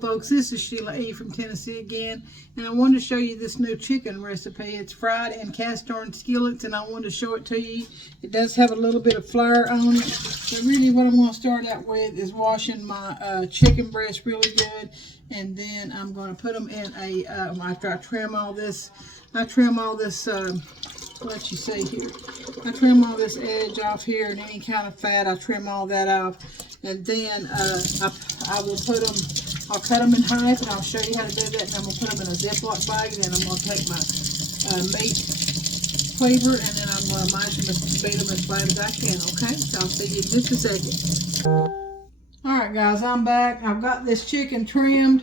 folks, this is Sheila E. from Tennessee again, and I wanted to show you this new chicken recipe. It's fried in cast iron skillets, and I wanted to show it to you. It does have a little bit of flour on it, but really what I'm going to start out with is washing my chicken breast really good, and then I'm going to put them in a, after I trim all this, let you see here. I trim all this edge off here and any kind of fat, I trim all that off. And then I will put them, I'll cut them in half, and I'll show you how to do that. And I'm going to put them in a Ziploc bag. Then I'm going to take my meat cleaver, and then I'm going to beat them as flat as I can, okay? So I'll see you in just a second. Alright guys, I'm back. I've got this chicken trimmed,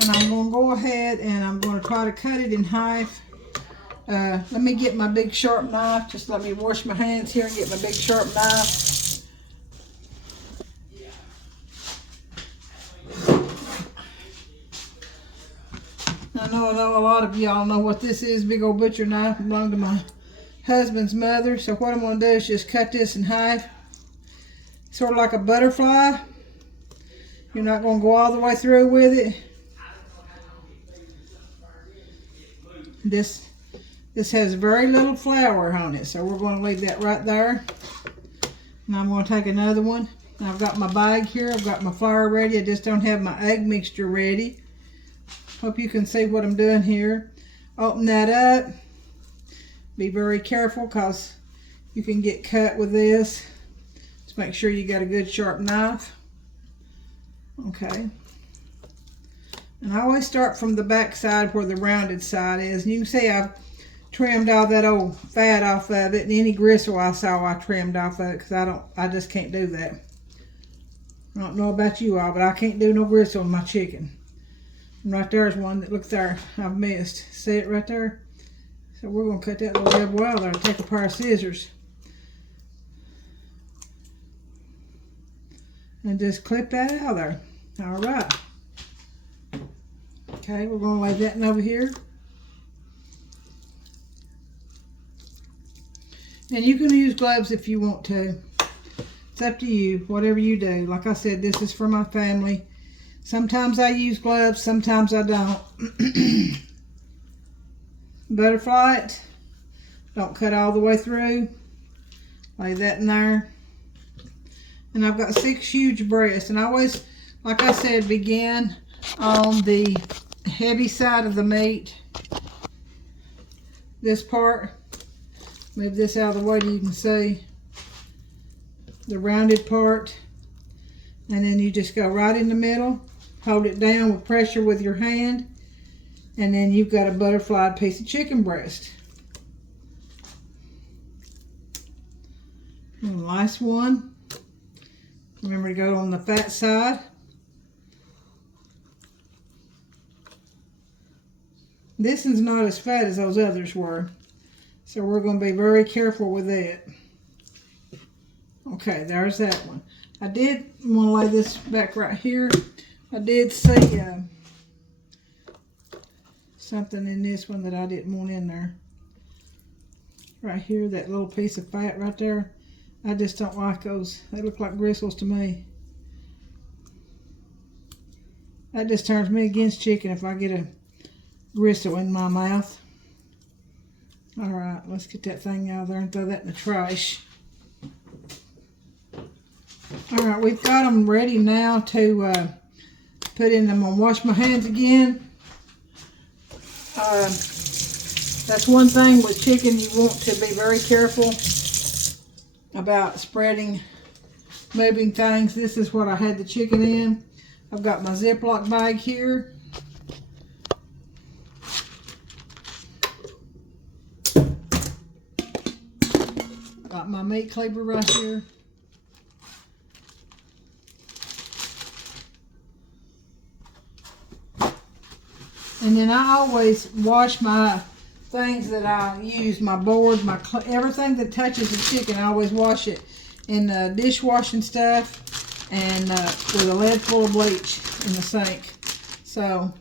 and I'm going to go ahead and I'm going to try to cut it in half. Let me get my big sharp knife. Just let me wash my hands here and get my big sharp knife. I know a lot of y'all know what this is. Big old butcher knife. It belonged to my husband's mother. So what I'm going to do is just cut this in half. Sort of like a butterfly. You're not going to go all the way through with it. This has very little flour on it, so we're going to leave that right there. And I'm going to take another one. And I've got my bag here. I've got my flour ready. I just don't have my egg mixture ready. Hope you can see what I'm doing here. Open that up. Be very careful because you can get cut with this. Just make sure you got a good sharp knife. Okay. And I always start from the back side where the rounded side is. And you can see I've trimmed all that old fat off of it, and any gristle I saw I trimmed off of it, because I just can't do that. I don't know about you all, but I can't do no gristle in my chicken. And right there's one that looks there I've missed. See it right there? So we're going to cut that little red well there. Take a pair of scissors and just clip that out of there. All right. Okay, we're going to lay that over here. And you can use gloves if you want to. It's up to you, whatever you do. Like I said, this is for my family. Sometimes I use gloves, sometimes I don't. Butterfly it. Don't cut all the way through. Lay that in there. And I've got 6 huge breasts. And I always, like I said, begin on the heavy side of the meat. This part. Move this out of the way so you can see the rounded part. And then you just go right in the middle. Hold it down with pressure with your hand. And then you've got a butterfly piece of chicken breast. And the last one. Remember to go on the fat side. This one's not as fat as those others were. So we're going to be very careful with that. Okay, there's that one. I did want to lay this back right here. I did see something in this one that I didn't want in there. Right here, that little piece of fat right there. I just don't like those. They look like gristles to me. That just turns me against chicken if I get a gristle in my mouth. Alright, let's get that thing out of there and throw that in the trash. Alright, we've got them ready now to put in. I'm going to wash my hands again. That's one thing with chicken, you want to be very careful about spreading, moving things. This is what I had the chicken in. I've got my Ziploc bag here. Got my meat cleaver right here. And then I always wash my things that I use, my board, everything that touches the chicken, I always wash it in dishwashing stuff and with a lead full of bleach in the sink. So,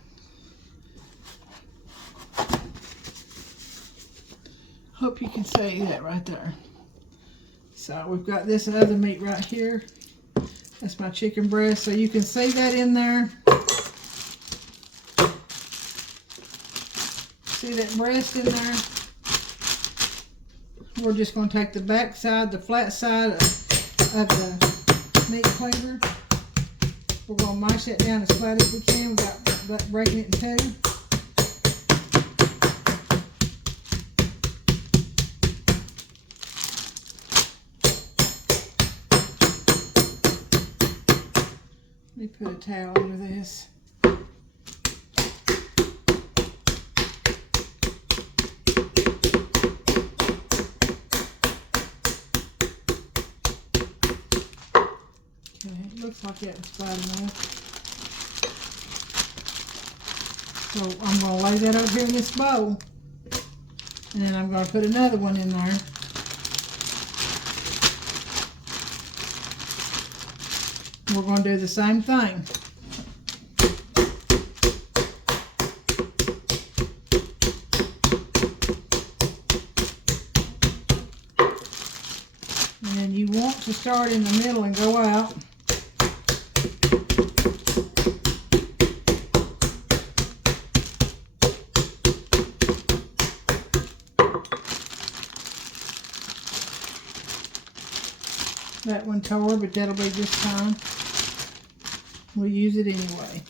hope you can see that right there. So we've got this other meat right here. That's my chicken breast. So you can see that in there. See that breast in there? We're just going to take the back side, the flat side of the meat cleaver. We're going to mash that down as flat as we can without breaking it in two. Let me put a towel under this. Looks like that was flat enough. So I'm going to lay that over here in this bowl. And then I'm going to put another one in there. We're going to do the same thing. And then you want to start in the middle and go out. That one tore, but that'll be just fine. We'll use it anyway.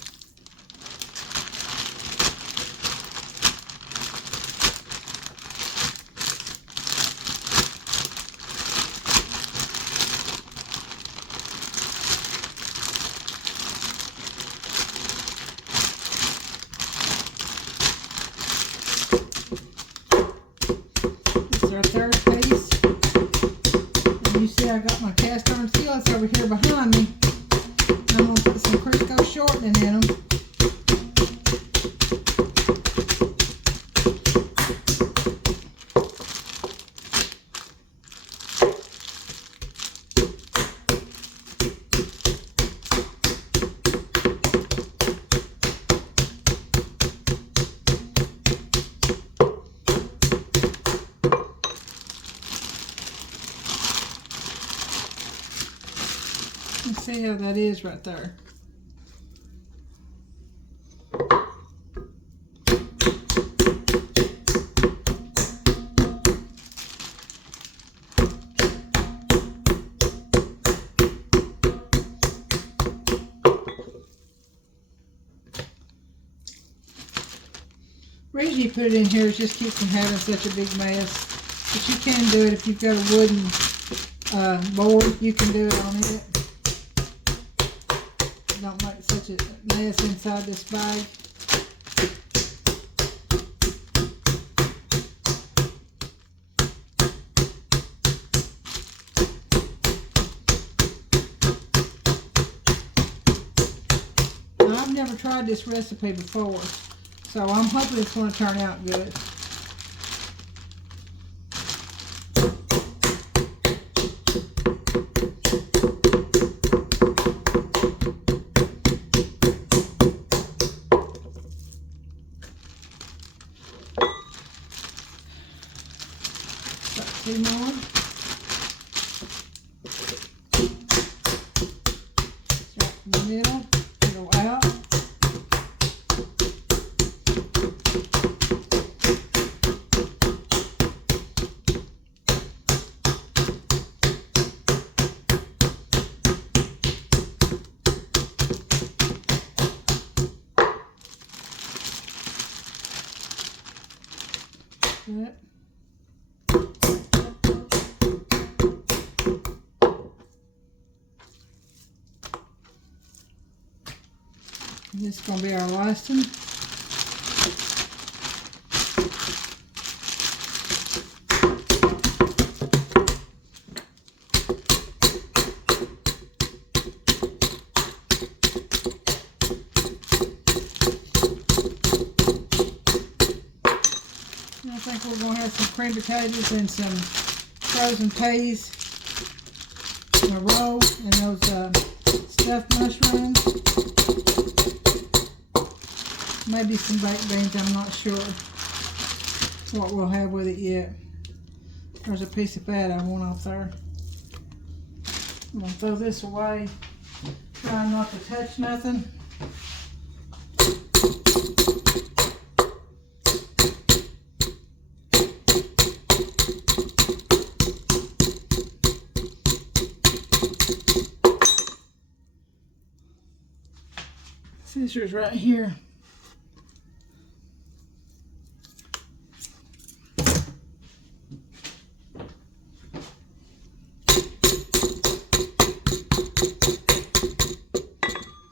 This is our third piece. You see I got my cast iron skillets over here behind me. And I'm going to put some Crisco shortening in them. See how that is right there. Reason you put it in here is just keep from having such a big mess. But you can do it if you've got a wooden board. You can do it on it. Don't make such a mess inside this bag. Now, I've never tried this recipe before, so I'm hoping it's going to turn out good. Two more. Start from the middle, go out. Good. This is going to be our last one. And I think we're going to have some cream potatoes and some frozen peas, a roll, and those stuffed mushrooms. Maybe some baked beans, I'm not sure what we'll have with it yet. There's a piece of fat I want off there. I'm going to throw this away. Try not to touch nothing. scissors right here.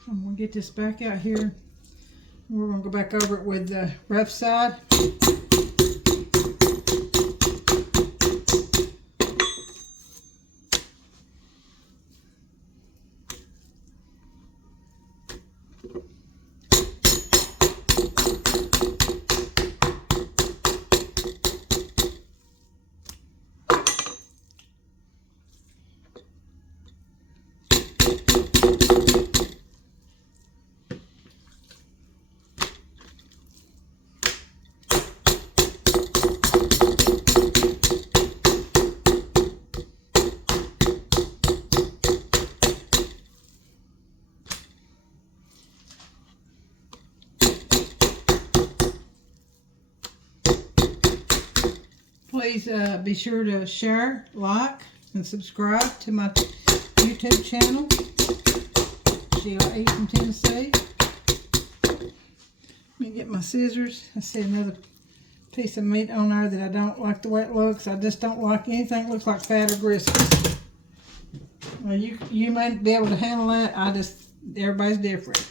I'm going to get this back out here. We're going to go back over it with the rough side. Please be sure to share, like, and subscribe to my YouTube channel, Sheila E. from Tennessee. Let me get my scissors. I see another piece of meat on there that I don't like the way it looks. I just don't like anything that looks like fat or gristle. Well, you may be able to handle that. Everybody's different.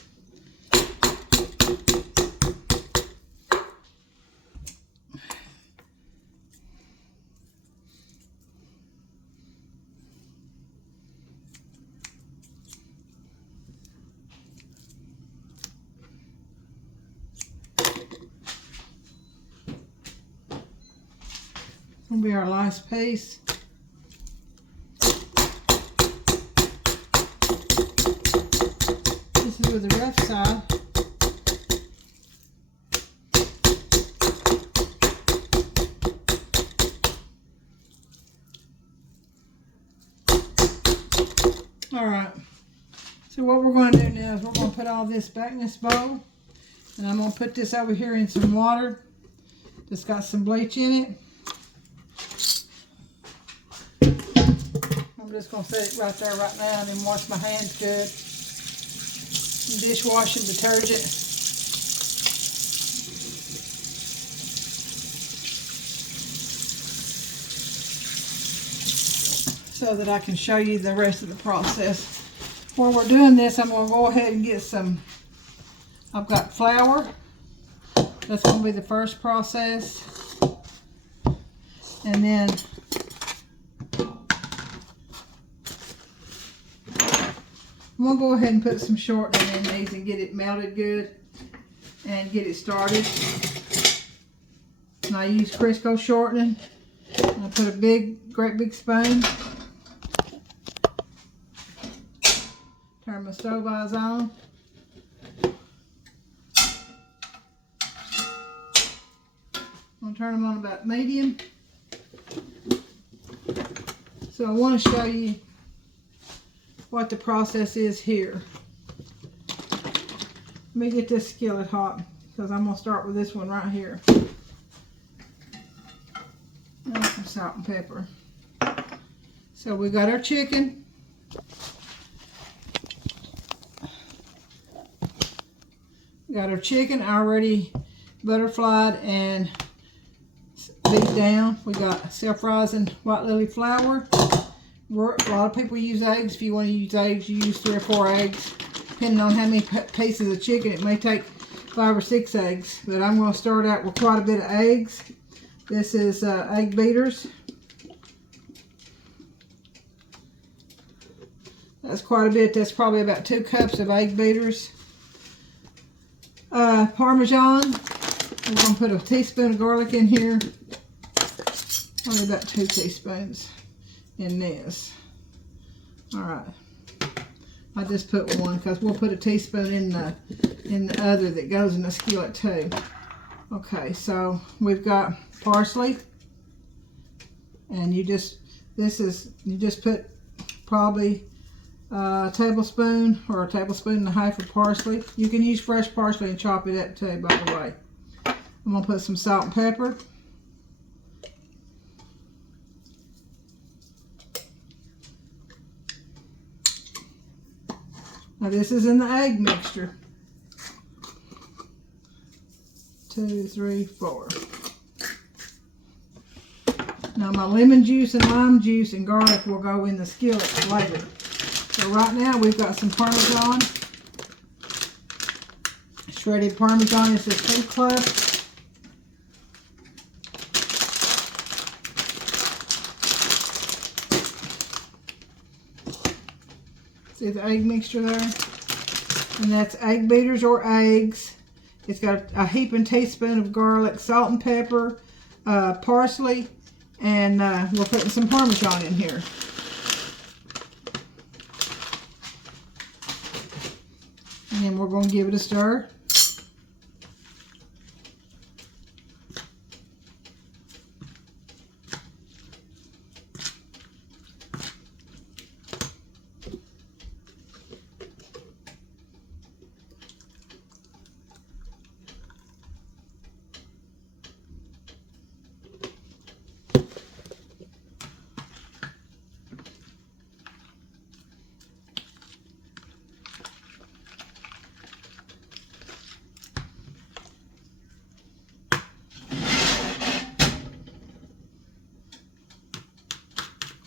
Gonna be our last piece. This is with the rough side. Alright, so what we're going to do now is we're going to put all this back in this bowl, and I'm going to put this over here in some water that's got some bleach in it. I'm just going to set it right there right now and then wash my hands good. Some dishwashing detergent. So that I can show you the rest of the process. While we're doing this, I'm going to go ahead and get some, I've got flour. That's going to be the first process. And then I'm going to go ahead and put some shortening in these and get it melted good and get it started. And I use Crisco shortening. And I put a great big spoon. Turn my stove eyes on. I'm going to turn them on about medium. So I want to show you what the process is here. Let me get this skillet hot because I'm going to start with this one right here. And some salt and pepper. So we got our chicken. Got our chicken already butterflied and beat down. We got self-rising white lily flour. A lot of people use eggs. If you want to use eggs, you use 3 or 4 eggs. Depending on how many pieces of chicken, it may take 5 or 6 eggs. But I'm going to start out with quite a bit of eggs. This is egg beaters. That's quite a bit. That's probably about 2 cups of egg beaters. Parmesan. We're going to put a teaspoon of garlic in here. Only about 2 teaspoons in this. Alright. I just put 1 because we'll put a teaspoon in the other that goes in the skillet too. Okay, so we've got parsley. And you just put probably a tablespoon or a tablespoon and a half of parsley. You can use fresh parsley and chop it up too, by the way. I'm going to put some salt and pepper. Now this is in the egg mixture. 2, 3, 4. Now my lemon juice and lime juice and garlic will go in the skillet later. So right now we've got some Parmesan. Shredded Parmesan. This is 2 clubs. See the egg mixture there? And that's egg beaters or eggs. It's got a heaping teaspoon of garlic, salt and pepper, parsley, and we're putting some Parmesan in here. And then we're going to give it a stir.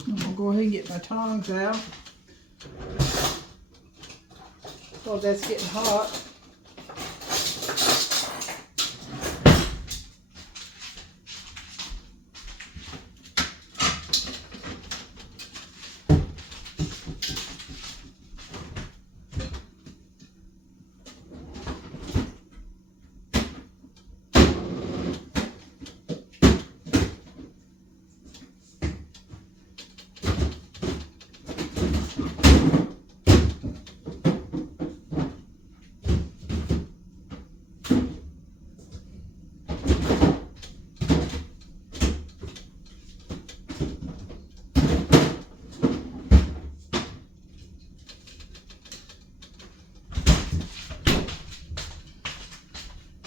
I'm going to go ahead and get my tongs out. Oh, that's getting hot.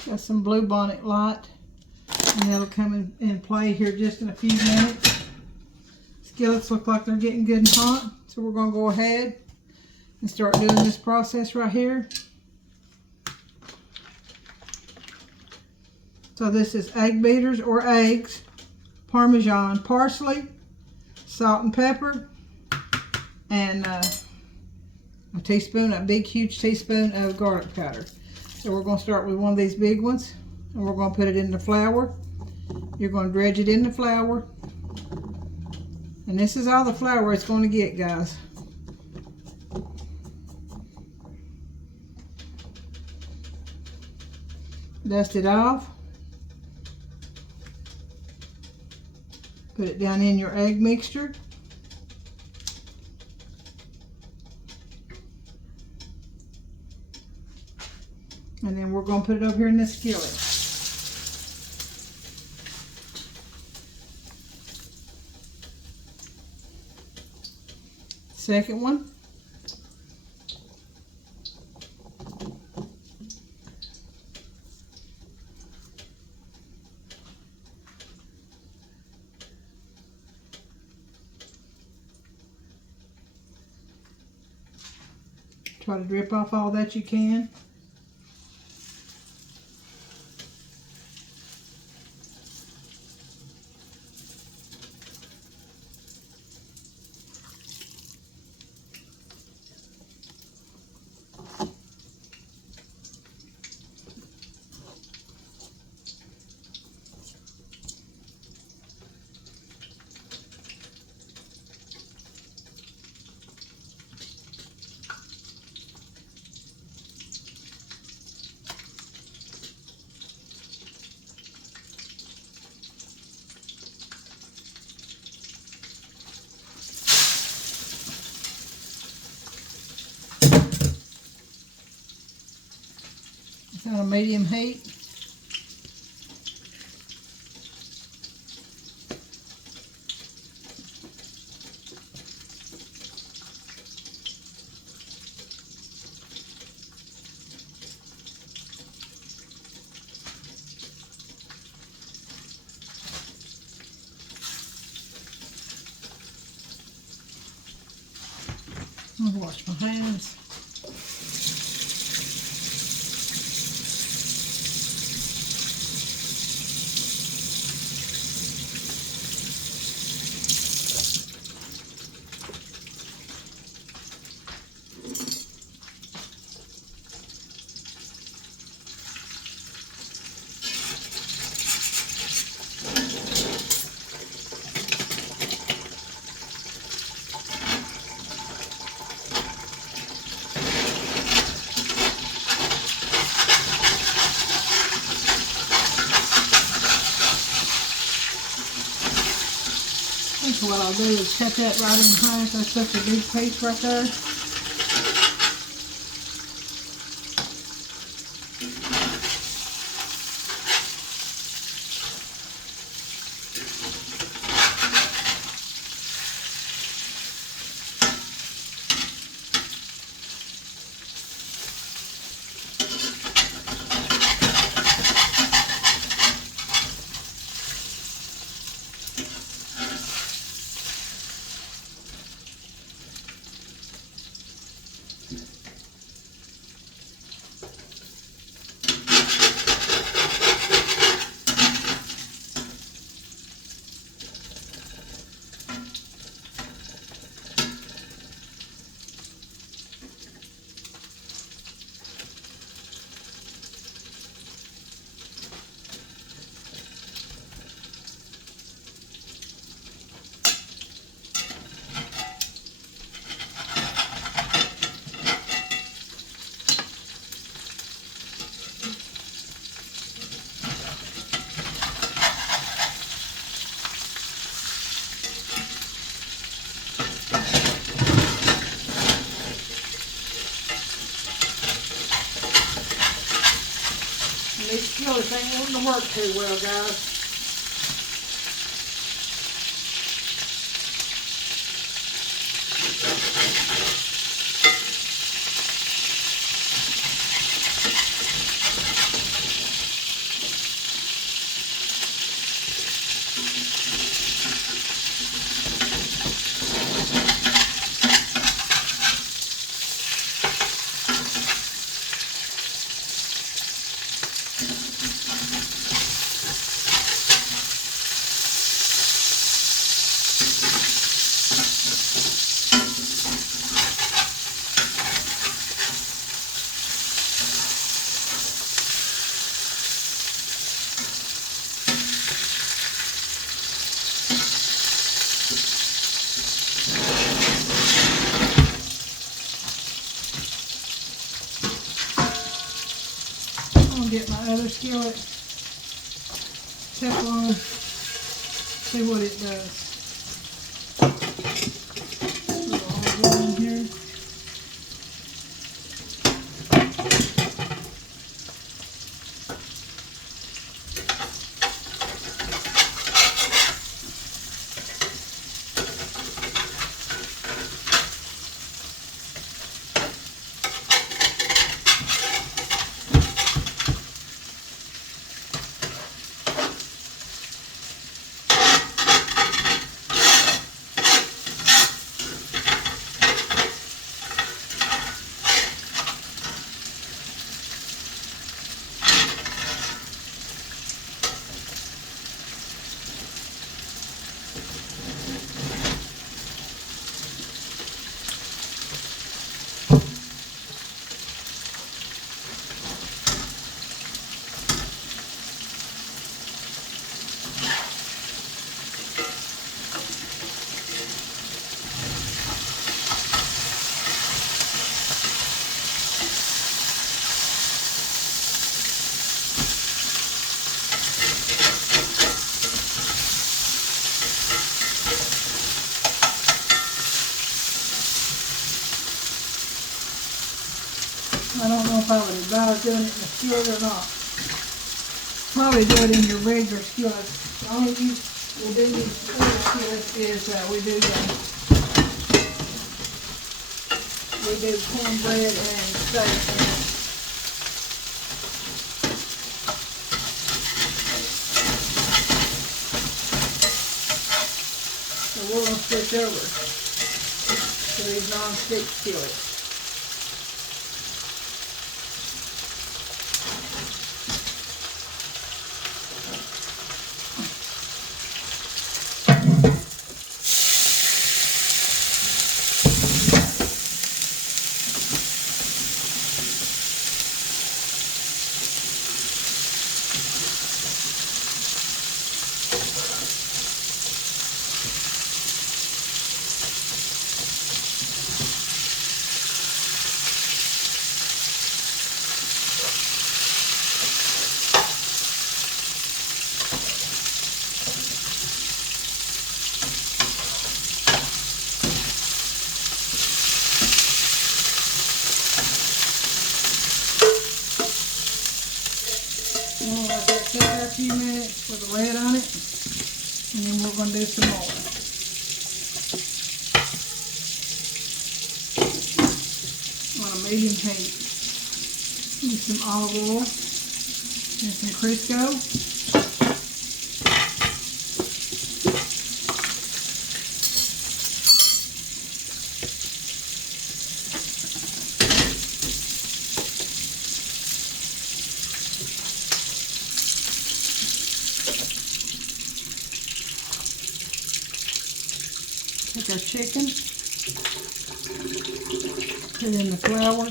Got some Bluebonnet light, and that'll come in play here just in a few minutes. Skillets look like they're getting good and hot, so we're going to go ahead and start doing this process right here. So this is egg beaters or eggs, Parmesan, parsley, salt and pepper, and a teaspoon, a big huge teaspoon of garlic powder. So we're going to start with one of these big ones, and we're going to put it in the flour. You're going to dredge it in the flour. And this is all the flour it's going to get, guys. Dust it off. Put it down in your egg mixture. And then we're going to put it over here in this skillet. Second one. Try to drip off all that you can. It's on a medium heat. I'll wash my hands. So what I'll do is cut that right in half. That's such a big piece right there. These skillets ain't wanting to work too well, guys. I'm gonna get my other skillet, Teflon, see what it does. Put all of it in here. I don't know if I would advise doing it in a skillet or not. Probably do it in your regular skillet. The only use we do these skillets is we do cornbread and steak in it. So we're going to switch over to these non-stick skillets. And we'll let that sit there a few minutes with the lid on it. And then we're going to do some more. On a medium heat. Use some olive oil and some Crisco. Take our chicken, put in the flour,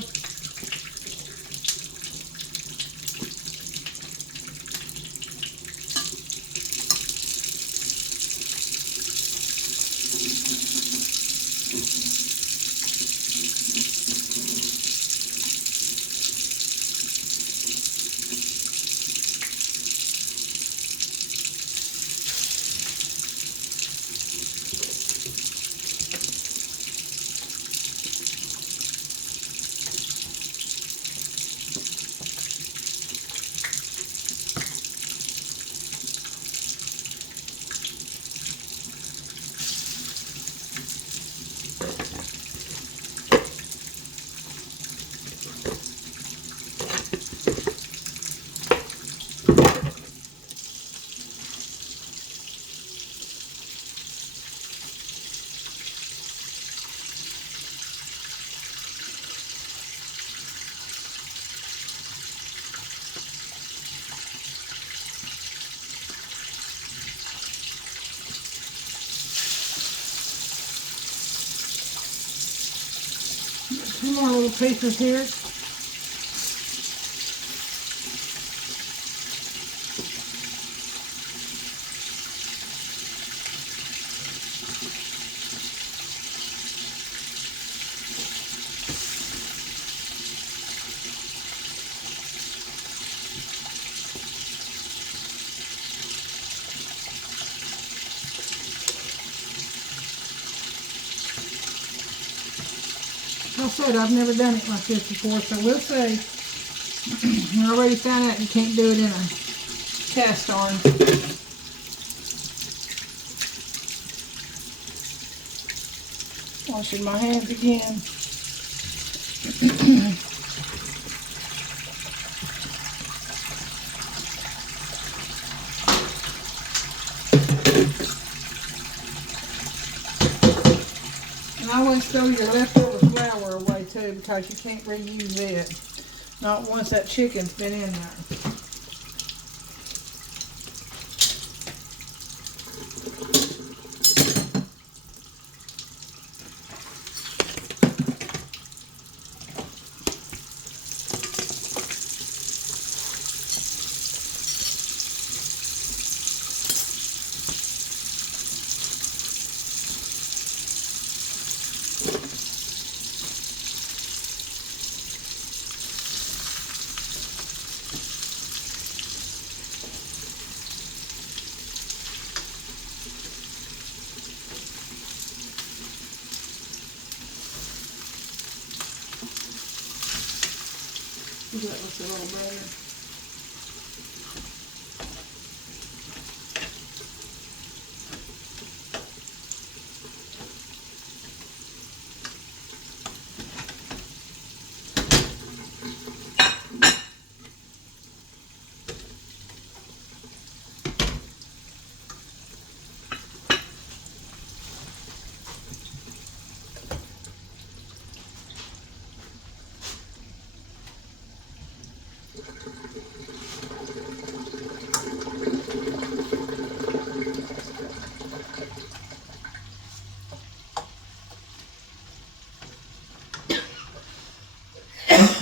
two more little pieces here. I said I've never done it like this before, so we'll see. I already found out you can't do it in a cast iron. Washing my hands again. And I always throw your leftover flour away too, because you can't reuse it. Not once that chicken's been in there. That looks a little better.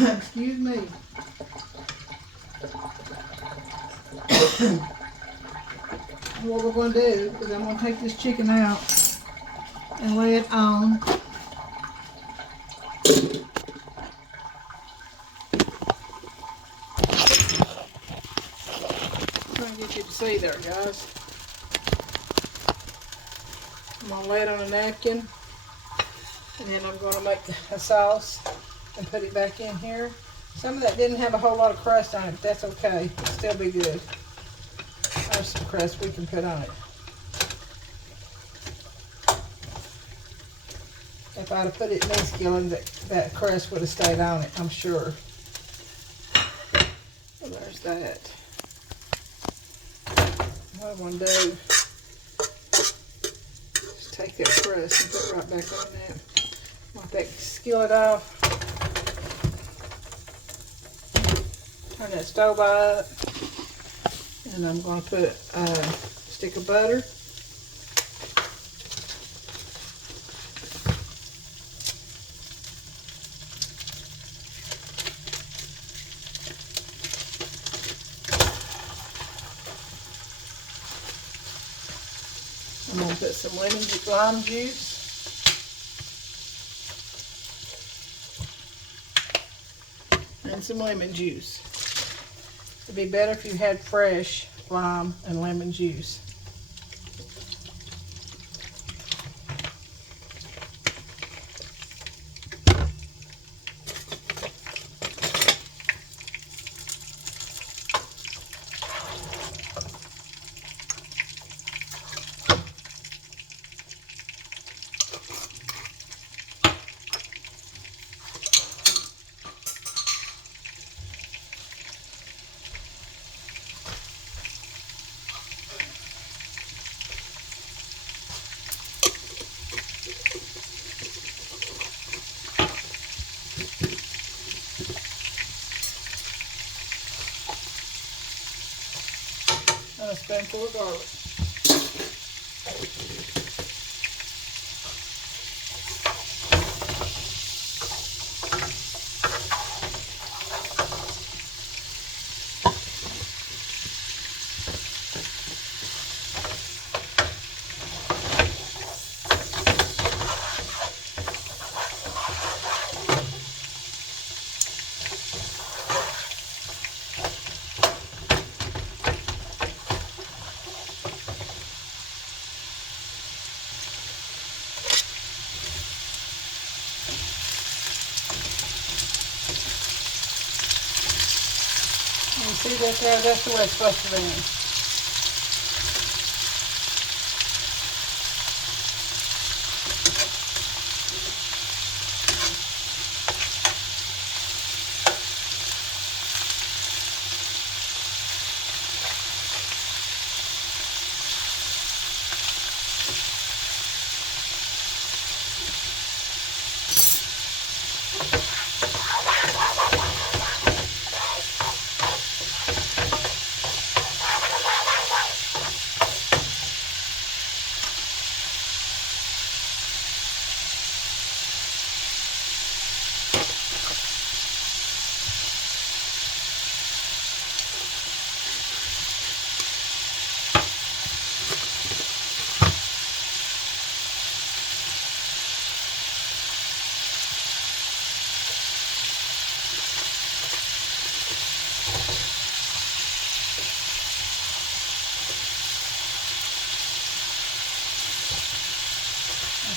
Excuse me. What we're going to do is I'm going to take this chicken out and lay it on. Trying to get you to see there, guys. I'm going to lay it on a napkin, and then I'm going to make a sauce and put it back in here. Some of that didn't have a whole lot of crust on it, but that's okay. It'll still be good. There's some crust we can put on it. If I'd have put it in these skillings, that crust would have stayed on it, I'm sure. So there's that. What I want to do, just take that crust and put it right back on that. Wipe that skillet off. Turn that stove up. And I'm going to put a stick of butter. I'm going to put some lime juice. And some lemon juice. It'd be better if you had fresh lime and lemon juice. And a spoonful of garlic. You see that there? That's the way it's supposed to be.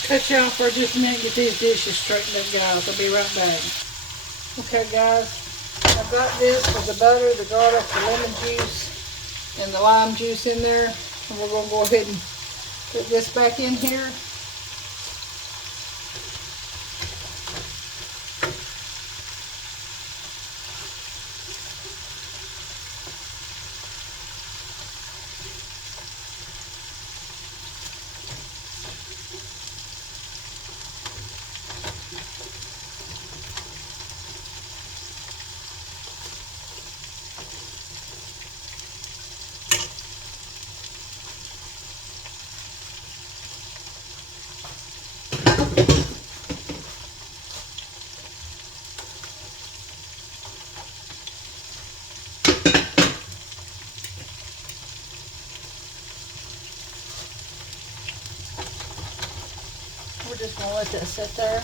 Cut you off for just a minute, get these dishes straightened up, guys. I'll be right back. Okay, guys, I've got this with the butter, the garlic, the lemon juice, and the lime juice in there. And we're going to go ahead and put this back in here. We're just going to let that sit there.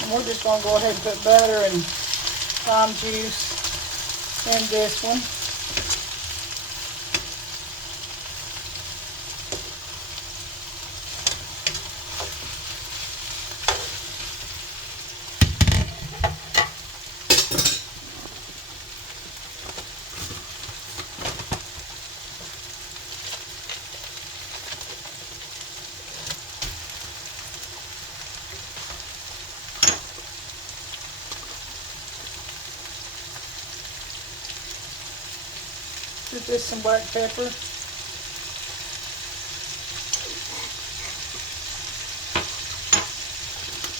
And we're just going to go ahead and put butter and lime juice in this one. just some black pepper.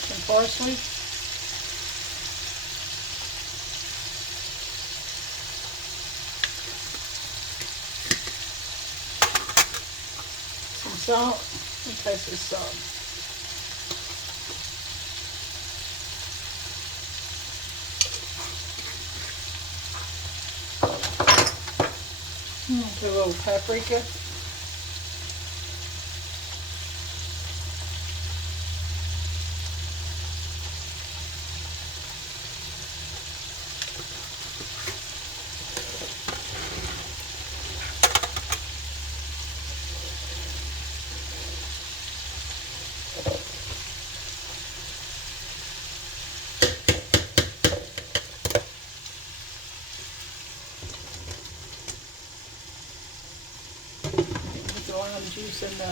Some parsley. Some salt. Let me taste this salt. A little paprika. The lime juice and the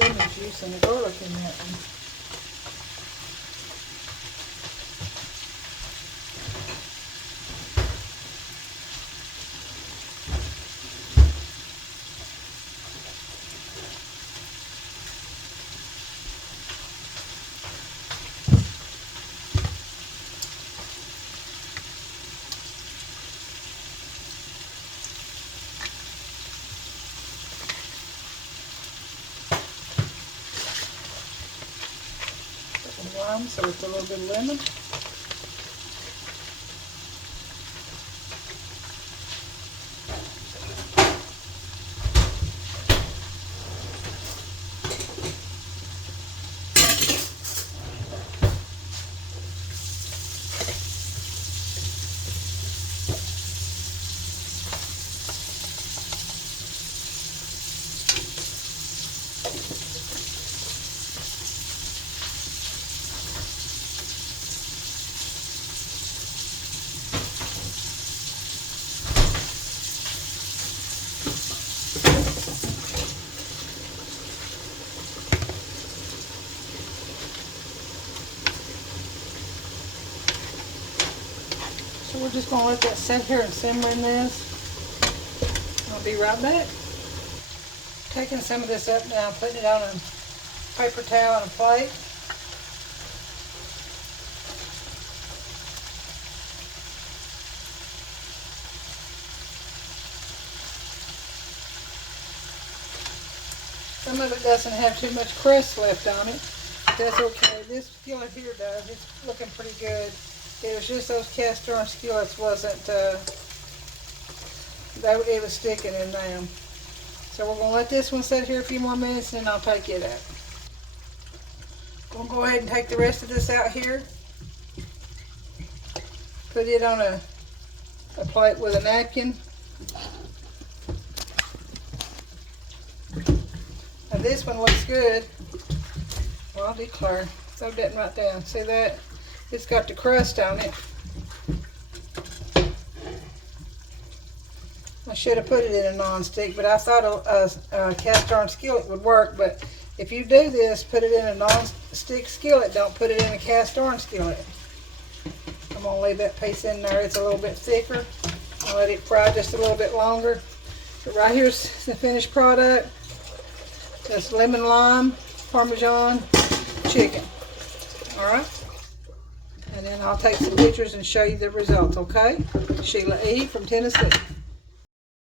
lemon juice and the garlic in that one. Lime, so with a little bit of lemon. So we're just going to let that sit here and simmer in this. I'll be right back. Taking some of this up now, putting it on a paper towel and a plate. Some of it doesn't have too much crust left on it. That's okay. This skillet here does. It's looking pretty good. It was just those cast iron skillets wasn't, it was sticking in them. So we're going to let this one sit here a few more minutes and then I'll take it out. We'll go ahead and take the rest of this out here. Put it on a plate with a napkin. Now this one looks good. Well, I'll declare. Throw that right down. See that? It's got the crust on it. I should have put it in a non-stick, but I thought a cast iron skillet would work. But if you do this, put it in a non-stick skillet. Don't put it in a cast iron skillet. I'm going to leave that piece in there. It's a little bit thicker. I'll let it fry just a little bit longer. But right here's the finished product. This lemon lime Parmesan chicken. Alright? And then I'll take some pictures and show you the results, okay? Sheila E. from Tennessee.